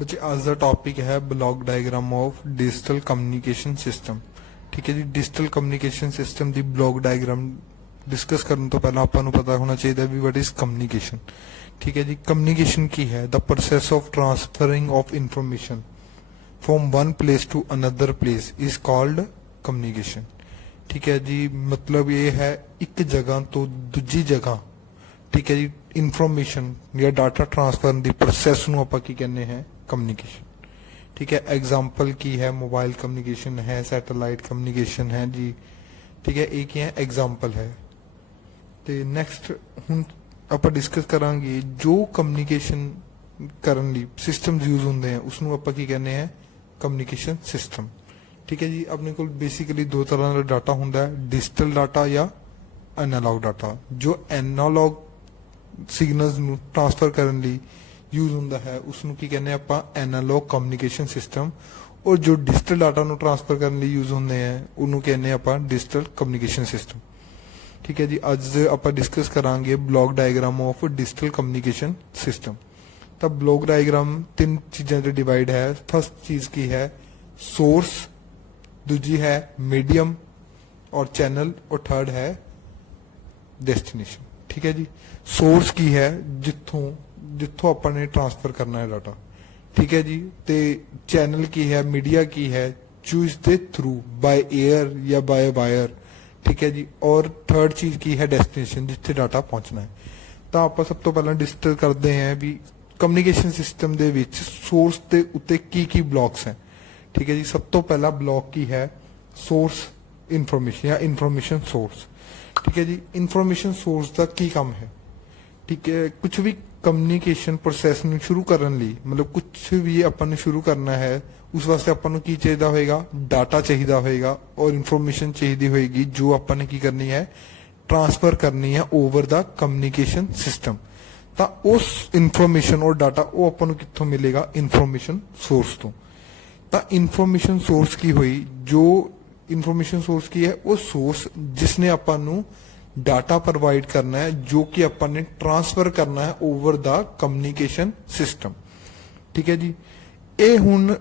बच्चे आज का टॉपिक है block diagram of digital communication system. ठीक है जी, डिजिटल कम्युनिकेशन सिस्टम दी ब्लॉक डायग्राम डिस्कस करने तो पहला आपको पता होना चाहिए भी व्हाट इज कम्युनिकेशन। ठीक है जी, कम्युनिकेशन की है the process of transferring of information from one place to another place is called communication. ठीक है जी, मतलब ये है एक जगह तो दूजी जगह, ठीक है जी, इनफॉर्मेशन या डाटा ट्रांसफर दी प्रोसेस ਨੂੰ ਆਪਾਂ ਕੀ ਕਹਿੰਦੇ हैं कम्युनिकेशन। ठीक है, एग्जाम्पल की है मोबाइल कम्युनिकेशन है, सैटेलाइट कम्युनिकेशन है जी। ठीक है, एक ही है एग्जाम्पल है। तो नेक्स्ट ਹੁਣ ਆਪਾਂ ਡਿਸਕਸ ਕਰਾਂਗੇ ਜੋ ਕਮਿਊਨੀਕੇਸ਼ਨ ਕਰਨ ਲਈ ਸਿਸਟਮਸ ਯੂਜ਼ ਹੁੰਦੇ ਆ ਉਸ ਨੂੰ ਆਪਾਂ ਕੀ ਕਹਿੰਦੇ ਆ ਕਮਿਊਨੀਕੇਸ਼ਨ ਸਿਸਟਮ। ਠੀਕ ਹੈ ਜੀ, ਆਪਣੇ ਕੋਲ ਬੇਸਿਕਲੀ ਦੋ ਤਰ੍ਹਾਂ ਦਾ ਡਾਟਾ ਹੁੰਦਾ ਹੈ, ਡਿਜੀਟਲ ਡਾਟਾ ਜਾਂ ਐਨਾਲੌਗ ਡਾਟਾ। ਜੋ ਐਨਾਲੌਗ ਸਿਗਨਲਸ ਨੂੰ ਟ੍ਰਾਂਸਫਰ ਕਰਨ ਲਈ यूज होंदा है उसनू की कहने ਆਪਾਂ एनालॉग कम्युनिकेशन सिस्टम, और जो डिजिटल डाटा ਨੂੰ ट्रांसफर ਕਰਨ ਲਈ यूज ਹੁੰਦੇ ਆ ਉਹਨੂੰ ਕਹਿੰਦੇ ਆਪਾਂ डिजिटल कम्युनिकेशन सिस्टम। ठीक है जी, ਅੱਜ ਆਪਾਂ डिस्कस ਕਰਾਂਗੇ block diagram of digital communication system. ਤਾਂ ब्लॉक डायग्राम तीन चीज़ों से डिवाइड है। फर्स्ट चीज की है सोर्स, दूजी है मीडियम और चैनल, और थर्ड है डेस्टिनेशन। ठीक है जी, सोर्स की है जिथों अपन ने ट्रांसफर करना है डाटा। ठीक है जी, ते चैनल की है, मीडिया की है, choose they through by air या बाय वायर। ठीक है जी, और थर्ड चीज की है डेस्टिनेशन जिथे डाटा पहुंचना है। तो आप सब तो पहला डिस्कस करते हैं भी communication system they which source के उत्ते की ब्लॉक्स हैं। ठीक है जी, सब तो पहला ब्लॉक की है सोर्स इंफॉर्मेशन या इंफॉर्मेशन सोर्स। ठीक है जी, इंफॉर्मेशन सोर्स का की काम है। ठीक है, कुछ भी कम्युनिकेशन प्रोसैस ਨੂੰ ਸ਼ੁਰੂ ਕਰਨ ਲਈ मतलब कुछ भी ਆਪਾਂ ਨੂੰ ਸ਼ੁਰੂ ਕਰਨਾ है उस वास्ते ਆਪਾਂ ਨੂੰ ਕੀ ਚਾਹੀਦਾ ਹੋਏਗਾ, डाटा ਚਾਹੀਦਾ ਹੋਏਗਾ और इन्फॉर्मेशन ਚਾਹੀਦੀ ਹੋਏਗੀ जो ਆਪਾਂ ਨੇ ਕੀ ਕਰਨੀ है ट्रांसफर करनी है ओवर द कम्युनिकेशन सिस्टम। ਤਾਂ उस इन्फॉर्मेशन और डाटा ਉਹ ਆਪਾਂ ਨੂੰ ਕਿੱਥੋਂ ਮਿਲੇਗਾ, इन्फॉर्मेशन सोर्स ਤੋਂ। ਤਾਂ इन्फॉर्मेशन सोर्स की ਹੋਈ, जो इन्फॉर्मेशन सोर्स की है वो सोर्स जिसने ਆਪਾਂ ਨੂੰ डाटा प्रोवाइड करना है जो कि अपन ने ट्रांसफर करना है ओवर द कम्युनिकेशन सिस्टम। ठीक है जी, ये हुन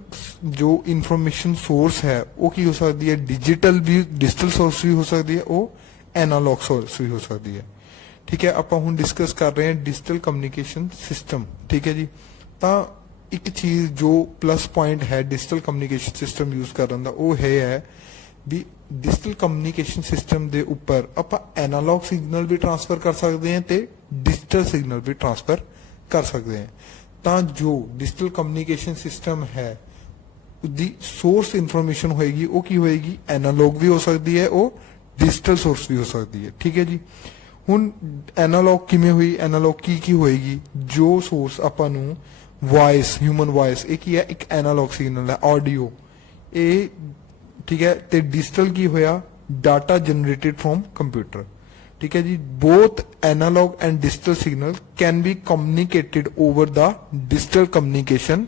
जो इंफॉर्मेशन सोर्स है वो की हो सकती है डिजिटल सोर्स भी हो सकती है, वो एनालॉग सोर्स भी हो सकती है। ठीक है, आप हुन डिस्कस कर रहे हैं डिजिटल कम्युनिकेशन सिस्टम। ठीक है जी, तो एक चीज जो प्लस पॉइंट है डिजिटल कम्युनिकेशन सिस्टम यूज करने का वो है भी डिजिटल कम्युनिकेशन सिस्टम के ऊपर आप एनालॉग सिग्नल भी ट्रांसफर कर सकते हैं ते डिजिटल सिग्नल भी ट्रांसफर कर सकते हैं। तो जो डिजिटल कम्युनिकेशन सिस्टम है उसकी सोर्स इंफॉर्मेशन होएगी वो की होएगी, एनालॉग भी हो सकती है और डिजिटल सोर्स भी हो सकती है। ठीक है जी, हुन एनालॉग किमें हुई, एनालॉग की होएगी जो सोर्स आपां नूं वॉइस, ह्यूमन वॉइस एक ही है, एक एनालॉग सिग्नल है ऑडियो ये। ठीक है, ते डिजिटल की होया डाटा जनरेटेड फ्रॉम कंप्यूटर। ठीक है जी, both analogue and digital signal can be communicated over the digital communication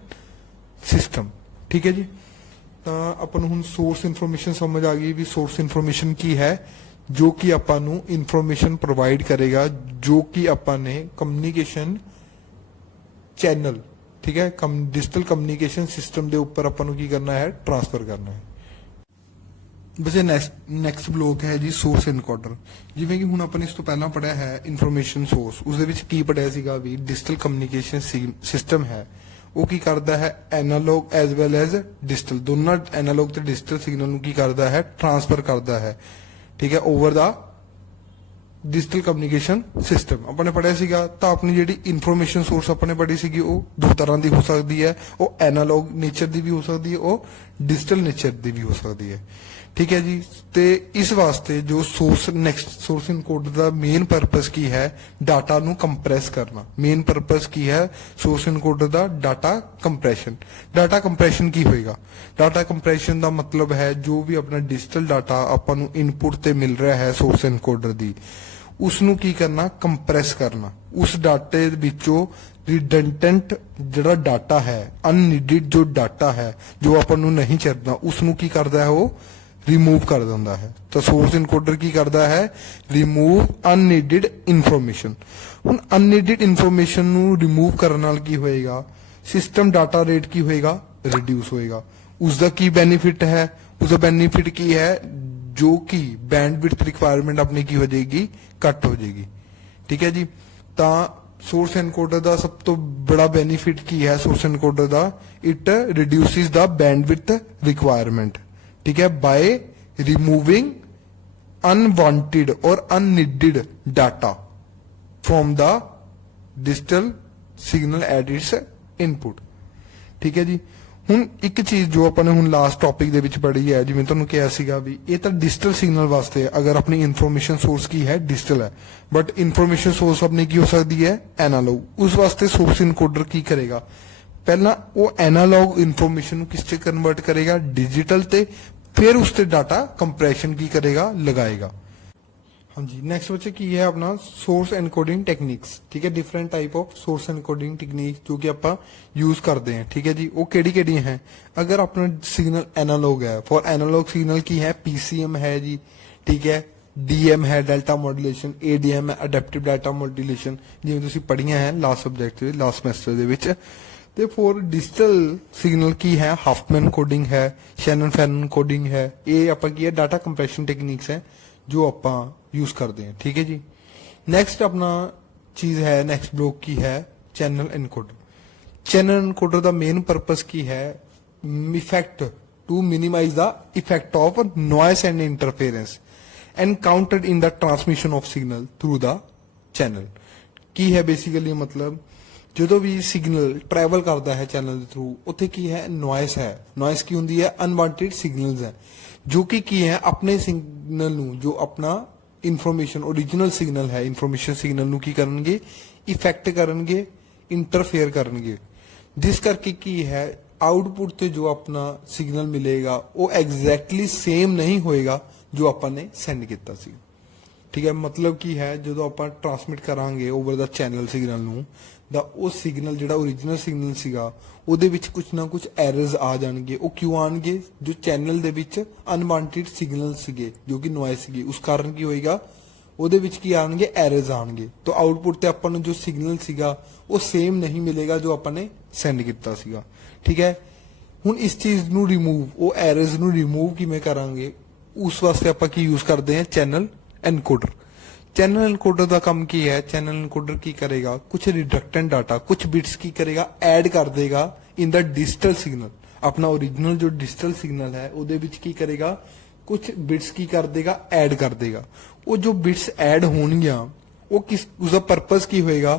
system. ठीक है जी, अपन हुन सोर्स इंफॉर्मेशन समझ आ गई भी सोर्स इंफॉर्मेशन की है जो कि अपन इंफॉर्मेशन प्रोवाइड करेगा जो कि अपन ने कम्युनिकेशन चैनल, ठीक है, डिजिटल कम्युनिकेशन सिस्टम के ऊपर अपन की करना है, ट्रांसफर करना है। वैसे नैक्सट ब्लॉक है जी सोर्स इनकोडर। जिवें कि हुण अपन इस तो पहला पढ़िया है इन्फॉर्मेशन सोर्स, उसदे विच की पढ़िया सीगा भी डिजिटल कम्युनिकेशन सिस्टम है वो की करता है analog as well as digital, दोनों एनालॉग ते डिजिटल सिग्नल नूं की करता है ट्रांसफर करता है। ठीक है, over the digital communication system अपने पढ़िया सीगा। तो अपनी जिहड़ी इन्फॉर्मेशन सोर्स अपने पढ़ी सीगी वो दो तरह की हो सकती है, वो एनालॉग नेचर की भी हो सकती है और डिजिटल नेचर की भी हो सकती है। ठीक है जी, ते इस वास्ते जो सोर्स नेक्स्ट सोर्स इनकोडर का मेन पर्पस की है डाटा नू कंप्रेस करना। मेन पर्पस की है सोर्स इनकोडर का डाटा कंप्रेशन। डाटा कंप्रेशन की होएगा, डाटा कंप्रेशन का मतलब है जो भी अपना डिजिटल डाटा अपन इनपुट ते मिल रहा है सोर्स इनकोडर दी उसनू की करना, कंप्रेस करना। उस डाटे विचों रिडंडेंट जिहड़ा डाटा है, अननीडिड जो डाटा है जो अपन नू नहीं चाहिदा उसनू की करदा है वो रिमूव कर दिंदा है। तो सोर्स इनकोडर की करता है, रिमूव अननीडिड इन्फॉर्मेशन। हुण अननीडिड इन्फॉर्मेशन नू रिमूव करन नाल की होएगा ਸਿਸਟਮ ਡਾਟਾ ਰੇਟ ਕੀ ਹੋਏਗਾ, ਰਿਡਿਊਸ ਹੋਏਗਾ। ਉਸਦਾ ਕੀ ਬੈਨੀਫਿਟ ਹੈ, ਉਸਦਾ ਬੈਨੀਫਿਟ ਕੀ ਹੈ, ਜੋ ਕਿ ਬੈਂਡਵਿਡਥ ਰਿਕੁਆਇਰਮੈਂਟ ਆਪਣੀ ਕੀ ਹੋ ਜਾਏਗੀ, ਘੱਟ ਹੋ ਜਾਏਗੀ। ਠੀਕ ਹੈ ਜੀ। ਤਾਂ ਸੋਰਸ ਐਨਕੋਡਰ ਦਾ ਸਭ ਤੋਂ ਬੜਾ ਬੈਨੀਫਿਟ ਕੀ ਹੈ, ਸੋਰਸ ਐਨਕੋਡਰ ਦਾ, it reduces the bandwidth requirement. ਠੀਕ ਹੈ, ਬਾय रिमूविंग अनवांटेड और unneeded data from the digital signal at its input. ठीक है जी। ਹੁਣ ਇੱਕ ਚੀਜ਼ ਜੋ ਆਪਾਂ ਨੇ ਹੁਣ ਲਾਸਟ ਟੌਪਿਕ ਦੇ ਵਿੱਚ ਪੜ੍ਹੀ ਹੈ, ਜਿਵੇਂ ਤੁਹਾਨੂੰ ਕਿਹਾ ਸੀਗਾ ਵੀ ਇਹ ਤਾਂ ਡਿਜੀਟਲ ਸਿਗਨਲ ਵਾਸਤੇ ਹੈ, ਅਗਰ ਆਪਣੀ ਇਨਫੋਰਮੇਸ਼ਨ ਸੋਰਸ ਕੀ ਹੈ, ਡਿਜੀਟਲ ਹੈ, ਬਟ ਇਨਫੋਰਮੇਸ਼ਨ ਸੋਰਸ ਆਪਣੀ ਕੀ ਹੋ ਸਕਦੀ ਹੈ, ਐਨਾਲੌਗ। ਉਸ ਵਾਸਤੇ ਸੋਰਸ ਇਨਕੋਡਰ ਕੀ ਕਰੇਗਾ, ਪਹਿਲਾਂ ਉਹ ਐਨਾਲੌਗ ਇਨਫੋਰਮੇਸ਼ਨ ਨੂੰ ਕਿਸ 'ਚ ਕਨਵਰਟ ਕਰੇਗਾ, ਡਿਜੀਟਲ ਤੇ, फिर उससे डाटा कंप्रेशन की करेगा, लगाएगा। हाँ जी। नेक्स्ट बच्चे की है अपना सोर्स एनकोडिंग टेक्निक्स। ठीक है, different type of source encoding technique जो कि आप यूज करते हैं। ठीक है जी। वो केड़ी केड़ी हैं, अगर अपना सिग्नल एनालॉग है, फॉर एनालॉग सिग्नल की है पीसीएम है जी। ठीक है, डीएम है डेल्टा मॉड्यूलेशन, एडीएम है अडेप्टिव डाटा मॉड्यूलेशन, जिवें तुसीं पढ़ियां है लास्ट सब्जेक्ट लास्ट सेमेस्टर दे विच। ਤੇ ਫੋਰ ਡਿਜੀਟਲ ਸਿਗਨਲ ਕੀ ਹੈ, ਹਾਫਮੈਨ ਕੋਡਿੰਗ ਹੈ, ਸ਼ੈਨਨ ਫੈਨਨ ਕੋਡਿੰਗ ਹੈ। ਇਹ ਆਪਾਂ ਕੀ ਹੈ, ਡਾਟਾ ਕੰਪਰੈਸ਼ਨ ਟੈਕਨੀਕਸ ਹੈ ਜੋ ਆਪਾਂ ਯੂਜ਼ ਕਰਦੇ ਹਾਂ। ਠੀਕ ਹੈ ਜੀ। ਨੈਕਸਟ ਆਪਣਾ ਚੀਜ਼ ਹੈ, ਨੈਕਸਟ ਬਲੌਕ ਕੀ ਹੈ, ਚੈਨਲ ਐਨਕੋਡਰ। ਚੈਨਲ ਐਨਕੋਡਰ ਦਾ ਮੇਨ ਪਰਪਸ ਕੀ ਹੈ, effect to minimise the effect of noise and interference encountered in the transmission of signal through the channel. की है बेसिकली मतलब जो भी सिग्नल ट्रैवल करता है चैनल के थ्रू, उत्थे की है, नॉइस है। नॉइस की होंगी है, अनवांटेड सिग्नल्स है जो कि की है अपने सिग्नल नू, जो अपना इन्फॉर्मेशन ओरिजिनल सिग्नल है, इन्फॉर्मेशन सिग्नल नू की करनगे, इफेक्ट करनगे, इंटरफेयर करनगे, जिस करके की है आउटपुट ते जो अपना सिग्नल मिलेगा वो एग्जैक्टली सेम नहीं होएगा जो अपन ने सेंड किया सी। ठीक है, मतलब की है जो आप ट्रांसमिट करांगे ओवर द चैनल सिग्नल नू दा वो सिग्नल जो ओरिजिनल सिग्नल सीगा ਉਹਦੇ ਵਿੱਚ ਕੁਝ ਨਾ ਕੁਝ ਐਰਰਸ ਆ ਜਾਣਗੇ। ਉਹ ਕਿਉਂ ਆਣਗੇ, ਜੋ ਚੈਨਲ ਦੇ ਵਿੱਚ ਅਨਵਾਂਟਿਡ ਸਿਗਨਲ ਸੀਗੇ ਜੋ ਕਿ ਨੋਇਸ ਸੀਗੇ, ਉਸ ਕਾਰਨ ਕੀ ਹੋਏਗਾ, ਉਹਦੇ ਵਿੱਚ ਕੀ ਆਣਗੇ, ਐਰਰਸ ਆਣਗੇ। ਤਾਂ ਆਊਟਪੁੱਟ ਤੇ ਆਪਾਂ ਨੂੰ ਜੋ ਸਿਗਨਲ ਸੀਗਾ ਉਹ ਸੇਮ ਨਹੀਂ ਮਿਲੇਗਾ ਜੋ ਆਪਾਂ ਨੇ ਸੈਂਡ ਕੀਤਾ ਸੀਗਾ। ਠੀਕ ਹੈ, ਹੁਣ ਇਸ ਚੀਜ਼ ਨੂੰ ਰਿਮੂਵ, ਉਹ ਐਰਰਸ ਨੂੰ ਰਿਮੂਵ ਕਿਵੇਂ ਕਰਾਂਗੇ, ਉਸ ਵਾਸਤੇ ਆਪਾਂ ਕੀ ਯੂਜ਼ ਕਰਦੇ ਹਾਂ, ਚੈਨਲ एनकोडर। चैनल एनकोडर का काम की है, चैनल एनकोडर की करेगा, कुछ रिडक्टेंट डाटा, कुछ बिट्स की करेगा, ऐड कर देगा इन द डिजिटल सिग्नल। अपना ओरिजिनल जो डिजिटल सिग्नल है ਉਹਦੇ ਵਿੱਚ ਕੀ करेगा, कुछ बिट्स की कर देगा, ऐड कर देगा। वो जो बिट्स ऐड होणगियां वो किस, उसका पर्पस की होएगा,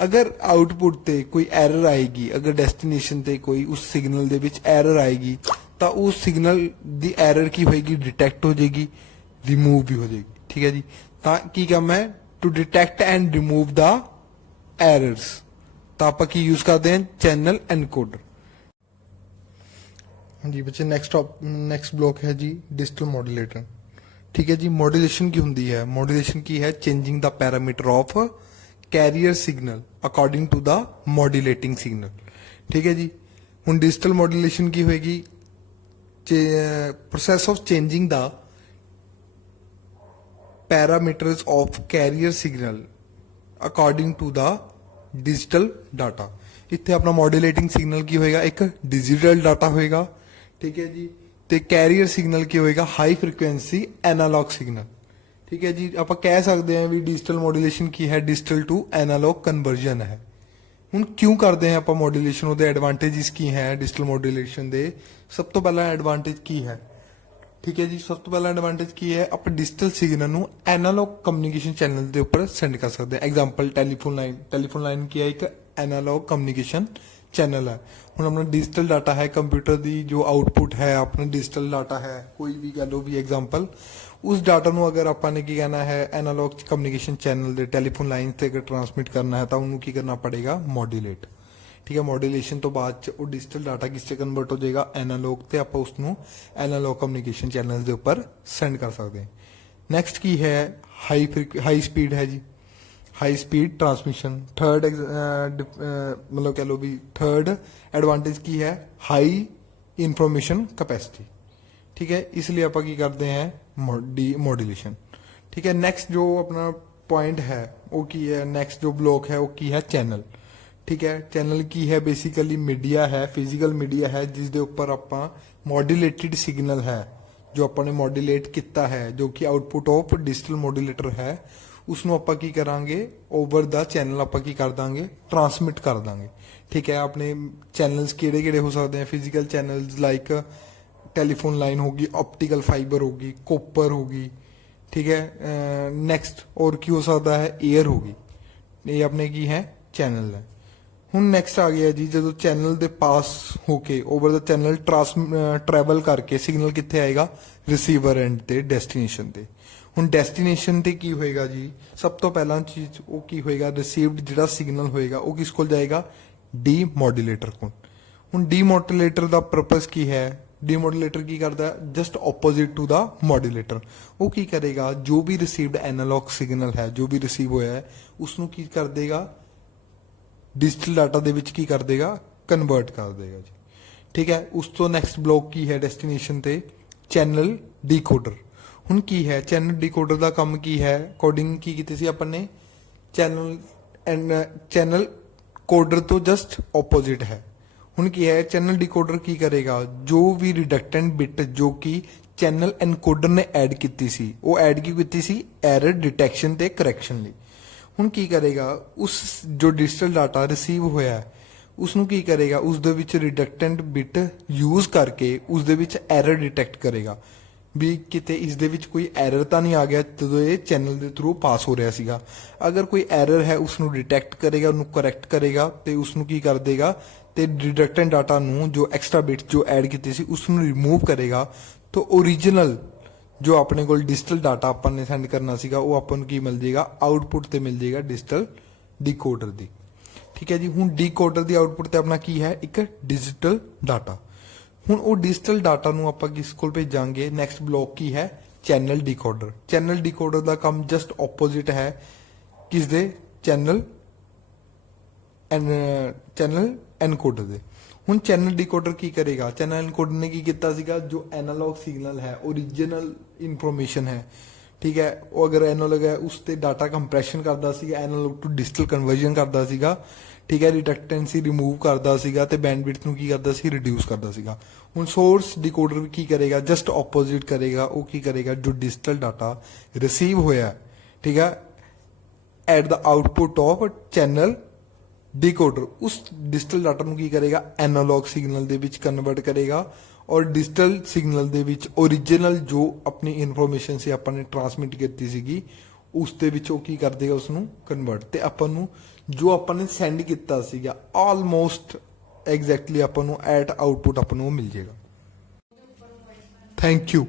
अगर आउटपुट ते कोई एरर आएगी, अगर डेस्टिनेशन ते कोई उस सिग्नल दे विच एरर आएगी तो उस सिग्नल दी एरर की होएगी, डिटेक्ट हो जाएगी, रिमूव भी हो जाएगी। ठीक है जी। ਤਾਂ ਕੀ ਕੰਮ ਹੈ, to detect and remove the errors. ਤਾਂ ਆਪਾਂ ਕੀ ਯੂਜ਼ ਕਰਦੇ ਹਾਂ, ਚੈਨਲ ਐਨਕੋਡਰ। ਹਾਂਜੀ ਬੱਚੇ, ਨੈਕਸਟ ਬਲੌਕ ਹੈ ਜੀ ਡਿਜੀਟਲ ਮੋਡੂਲੇਟਰ। ਠੀਕ ਹੈ ਜੀ। ਮੋਡੂਲੇਸ਼ਨ ਕੀ ਹੁੰਦੀ ਹੈ, ਮੋਡੂਲੇਸ਼ਨ ਕੀ ਹੈ, changing the parameter of carrier signal according to the modulating signal. ਠੀਕ ਹੈ ਜੀ। ਹੁਣ ਡਿਜੀਟਲ ਮੋਡੂਲੇਸ਼ਨ ਕੀ ਹੋਏਗੀ, process of changing the parameters of carrier signal according to the digital data. इत्थे अपना मॉड्यूलेटिंग सिग्नल की होएगा, एक डिजिटल डाटा होएगा। ठीक है जी। ते कैरियर सिग्नल की होएगा हाई फ्रीक्वेंसी एनालॉग सिग्नल। ठीक है जी। आप कह सकते हैं भी डिजिटल मॉड्यूलेशन की है, डिजिटल टू एनालॉग कन्वर्जन है। हुण क्यों करते हैं आप मॉड्यूलेशन, ਉਹਦੇ एडवांटेजेस की है डिजिटल मॉड्यूलेशन दे। सब तो पहला एडवांटेज की है, ठीक है जी, सब तो पहला एडवांटेज की है, आप डिजिटल सिग्नल ਨੂੰ एनालॉग कम्युनिकेशन चैनल ਦੇ ਉੱਪਰ सेंड कर सकते हैं। एग्जांपल टेलीफोन लाइन की है, एक एनालॉग कम्युनिकेशन चैनल है। ਹੁਣ अपना डिजिटल डाटा है, कंप्यूटर ਦੀ जो आउटपुट है अपना डिजिटल डाटा है, कोई भी कह लो भी एग्जांपल, उस डाटा ਨੂੰ अगर ਆਪਾਂ ਨੇ ਕੀ कहना है, एनालॉग कम्युनिकेशन चैनल ਦੇ टेलीफोन लाइन ਤੇ अगर ट्रांसमिट करना है तो ਉਹਨੂੰ ਕੀ करना पड़ेगा, मॉड्यूलेट। ठीक है, मॉड्यूलेशन तो बाद च वो डिजिटल डाटा किस च कन्वर्ट हो जाएगा, एनालॉग ते आप उसनू एनालॉग कम्युनिकेशन चैनल के ऊपर सेंड कर सकते हैं। नेक्स्ट की है हाई स्पीड है जी, हाई स्पीड ट्रांसमिशन। थर्ड मतलब कह लो भी थर्ड एडवांटेज की है, हाई इंफॉर्मेशन कैपेसिटी। ठीक है, इसलिए आप की करते हैं मॉड्यूलेशन। ठीक है, नेक्स्ट जो अपना पॉइंट है वो की है, नेक्स्ट जो ब्लॉक है वो की है चैनल। ਠੀਕ ਹੈ। ਚੈਨਲ ਕੀ ਹੈ, ਬੇਸਿਕਲੀ ਮੀਡੀਆ ਹੈ, ਫਿਜ਼ੀਕਲ ਮੀਡੀਆ ਹੈ ਜਿਸ ਦੇ ਉੱਪਰ ਆਪਾਂ ਮੋਡੂਲੇਟਿਡ ਸਿਗਨਲ ਹੈ ਜੋ ਆਪਾਂ ਨੇ ਮੋਡੂਲੇਟ ਕੀਤਾ ਹੈ, ਜੋ ਕਿ ਆਊਟਪੁੱਟ ਆਫ ਡਿਜੀਟਲ ਮੋਡੂਲੇਟਰ ਹੈ, ਉਸ ਨੂੰ ਆਪਾਂ ਕੀ ਕਰਾਂਗੇ, ਓਵਰ ਦਾ ਚੈਨਲ ਆਪਾਂ ਕੀ ਕਰ ਦਾਂਗੇ, ਟਰਾਂਸਮਿਟ ਕਰ ਦਾਂਗੇ। ਠੀਕ ਹੈ। ਆਪਣੇ ਚੈਨਲਸ ਕਿਹੜੇ ਕਿਹੜੇ ਹੋ ਸਕਦੇ ਆ, ਫਿਜ਼ੀਕਲ ਚੈਨਲਸ ਲਾਈਕ ਟੈਲੀਫੋਨ ਲਾइन होगी, ऑप्टिकल फाइबर होगी, कॉपर होगी। ठीक है। नैक्सट और की हो सकता है, एयर होगी। ये अपने की है चैनल है। ਹੁਣ ਨੈਕਸਟ ਆ ਗਿਆ ਜੀ, ਜਦੋਂ ਚੈਨਲ ਦੇ ਪਾਸ ਹੋ ਕੇ ਓਵਰ ਦਾ ਚੈਨਲ ਟਰੈਵਲ ਕਰਕੇ ਸਿਗਨਲ ਕਿੱਥੇ ਆਏਗਾ, ਰਿਸੀਵਰ ਐਂਡ ਤੇ ਡੈਸਟੀਨੇਸ਼ਨ ਤੇ। ਹੁਣ ਡੈਸਟੀਨੇਸ਼ਨ ਤੇ ਕੀ ਹੋਏਗਾ ਜੀ, ਸਭ ਤੋਂ ਪਹਿਲਾਂ ਚੀਜ਼ ਉਹ ਕੀ ਹੋਏਗਾ, ਰਿਸੀਵਡ ਜਿਹੜਾ ਸਿਗਨਲ ਹੋਏਗਾ ਉਹ ਕਿਸ ਕੋਲ ਜਾਏਗਾ, ਡੀ ਮੋਡੂਲੇਟਰ ਕੋਲ। ਹੁਣ ਡੀ ਮੋਡੂਲੇਟਰ ਦਾ ਪਰਪਸ ਕੀ ਹੈ, ਡੀਮੋਡੂਲੇਟਰ ਕੀ ਕਰਦਾ, ਜਸਟ ਆਪੋजिट टू द ਮੋਡੂਲੇਟਰ। ਉਹ ਕੀ ਕਰੇਗਾ, ਜੋ ਵੀ ਰਿਸੀਵਡ ਐਨਾਲੌਗ ਸਿਗਨਲ ਹੈ, ਜੋ ਵੀ ਰਿਸੀਵ ਹੋਇਆ ਹੈ, ਉਸ ਨੂੰ ਕੀ ਕਰ ਦੇਗਾ, डिजिटल डाटा ਦੇ ਵਿੱਚ ਕੀ ਕਰ ਦੇਗਾ, ਕਨਵਰਟ ਕਰ ਦੇਗਾ ਜੀ। ਠੀਕ ਹੈ। ਉਸ ਤੋਂ ਨੈਕਸਟ ਬਲੌਕ ਕੀ ਹੈ, ਡੈਸਟੀਨੇਸ਼ਨ ਤੇ ਚੈਨਲ ਡੀਕੋਡਰ। ਹੁਣ ਕੀ ਹੈ, ਚੈਨਲ ਡੀਕੋਡਰ ਦਾ ਕੰਮ ਕੀ ਹੈ, ਕੋਡਿੰਗ ਕੀ ਕੀਤੀ ਸੀ ਆਪਾਂ ਨੇ, ਚੈਨਲ ਕੋਡਰ ਤੋਂ ਜਸਟ ਆਪੋजिट ਹੈ। ਹੁਣ ਕੀ ਹੈ, ਚੈਨਲ ਡੀਕੋਡਰ ਕੀ ਕਰੇਗਾ, ਜੋ ਵੀ ਰਿਡਕਟੈਂਟ ਬਿਟ ਜੋ ਕਿ ਚੈਨਲ ਐਨਕੋਡਰ ਨੇ ਐਡ ਕੀਤੀ ਸੀ, ਉਹ ਐਡ ਕਿਉਂ ਕੀਤੀ ਸੀ, ਐਰਰ ਡਿਟੈਕਸ਼ਨ ਤੇ ਕਰੈਕਸ਼ਨ ਲਈ। ਹੁਣ ਕੀ ਕਰੇਗਾ, ਉਸ ਜੋ ਡਿਜੀਟਲ ਡਾਟਾ ਰਿਸੀਵ ਹੋਇਆ ਉਸ ਨੂੰ ਕੀ ਕਰੇਗਾ, ਉਸ ਦੇ ਵਿੱਚ ਰਿਡਕਟੈਂਟ ਬਿਟ ਯੂਜ਼ ਕਰਕੇ ਉਸ ਦੇ ਵਿੱਚ ਐਰਰ ਡਿਟੈਕਟ ਕਰੇਗਾ ਵੀ ਕਿਤੇ ਇਸ ਦੇ ਵਿੱਚ ਕੋਈ ਐਰਰ ਤਾਂ ਨਹੀਂ ਆ ਗਿਆ ਜਦੋਂ ਇਹ ਚੈਨਲ ਦੇ ਥਰੂ ਪਾਸ ਹੋ ਰਿਹਾ ਸੀਗਾ। ਅਗਰ ਕੋਈ ਐਰਰ ਹੈ ਉਸ ਨੂੰ ਡਿਟੈਕਟ ਕਰੇਗਾ, ਉਹਨੂੰ ਕਰੈਕਟ ਕਰੇਗਾ ਤੇ ਉਸ ਨੂੰ ਕੀ ਕਰ ਦੇਗਾ, ਤੇ ਰਿਡਕਟੈਂਟ ਡਾਟਾ ਨੂੰ ਜੋ ਐਕਸਟਰਾ ਬਿਟ ਜੋ ਐਡ ਕੀਤੀ ਸੀ ਉਸ ਨੂੰ ਰਿਮੂਵ ਕਰੇਗਾ। ਤਾਂ ओरिजिनल जो अपने को डिजिटल डाटा अपन ने सेंड करना सीगा वो अपन की मिल जाएगा, आउटपुट ते मिल जाएगा डिजिटल डिकोडर दी। ठीक है जी। हुण डिकोडर दी आउटपुट ते अपना की है, एक डिजिटल डाटा। हुण वो डिजिटल डाटा नूं आपां किस कोल भेजांगे, नैक्सट ब्लॉक की है, चैनल डिकोडर। चैनल डिकोडर दा काम जस्ट ऑपोजिट है किस दे, चैनल एनकोडर दे। ਹੁਣ ਚੈਨਲ ਡੀਕੋਡਰ ਕੀ ਕਰੇਗਾ, ਚੈਨਲ ਐਨਕੋਡਰ ਨੇ ਕੀ ਕੀਤਾ ਸੀਗਾ, ਜੋ ਐਨਾਲੌਗ ਸਿਗਨਲ ਹੈ, ओरिजिनल ਇਨਫੋਰਮੇਸ਼ਨ ਹੈ, ਠੀਕ ਹੈ, ਉਹ ਅਗਰ ਐਨਾਲੌਗ ਹੈ ਉਸ ਤੇ ਡਾਟਾ ਕੰਪਰੈਸ਼ਨ ਕਰਦਾ ਸੀਗਾ, ਐਨਾਲੌਗ ਟੂ ਡਿਜੀਟਲ ਕਨਵਰਜਨ ਕਰਦਾ ਸੀਗਾ। ਠੀਕ ਹੈ। ਰਿਡਕਟੈਂਸੀ ਰਿਮੂਵ ਕਰਦਾ ਸੀਗਾ ਤੇ ਬੈਂਡਵਿਡਥ ਨੂੰ ਕੀ ਕਰਦਾ ਸੀ, ਰਿਡਿਊਸ ਕਰਦਾ ਸੀਗਾ। ਹੁਣ ਸੋਰਸ ਡੀਕੋਡਰ ਕੀ ਕਰੇਗਾ, ਜਸਟ ਆਪੋजिट ਕਰੇਗਾ। ਉਹ ਕੀ ਕਰੇਗਾ, ਜੋ ਡਿਜੀਟਲ ਡਾਟਾ ਰਿਸੀਵ ਹੋਇਆ, ਠੀਕ ਹੈ, at the output of channel decoder, ਉਸ ਡਿਜੀਟਲ ਡਾਟਾ ਨੂੰ ਕੀ ਕਰੇਗਾ, ਐਨਾਲੌਗ ਸਿਗਨਲ ਦੇ ਵਿੱਚ ਕਨਵਰਟ ਕਰੇਗਾ ਔਰ ਡਿਜੀਟਲ ਸਿਗਨਲ ਦੇ ਵਿੱਚ ओरिजिनल ਜੋ ਆਪਣੀ ਇਨਫੋਰਮੇਸ਼ਨ ਸੀ ਆਪਾਂ ਨੇ ਟਰਾਂਸਮਿਟ ਕੀਤੀ ਸੀਗੀ ਉਸ ਦੇ ਵਿੱਚ ਉਹ ਕੀ ਕਰ ਦੇਗਾ, ਉਸ ਨੂੰ ਕਨਵਰਟ, ਤੇ ਆਪਾਂ ਨੂੰ ਜੋ ਆਪਾਂ ਨੇ ਸੈਂਡ ਕੀਤਾ ਸੀਗਾ ਆਲਮੋਸਟ ਐਗਜ਼ੈਕਟਲੀ ਆਪਾਂ ਨੂੰ ਐਟ ਆਊਟਪੁੱਟ ਆਪਾਂ ਨੂੰ ਮਿਲ ਜਾਏਗਾ। Thank you.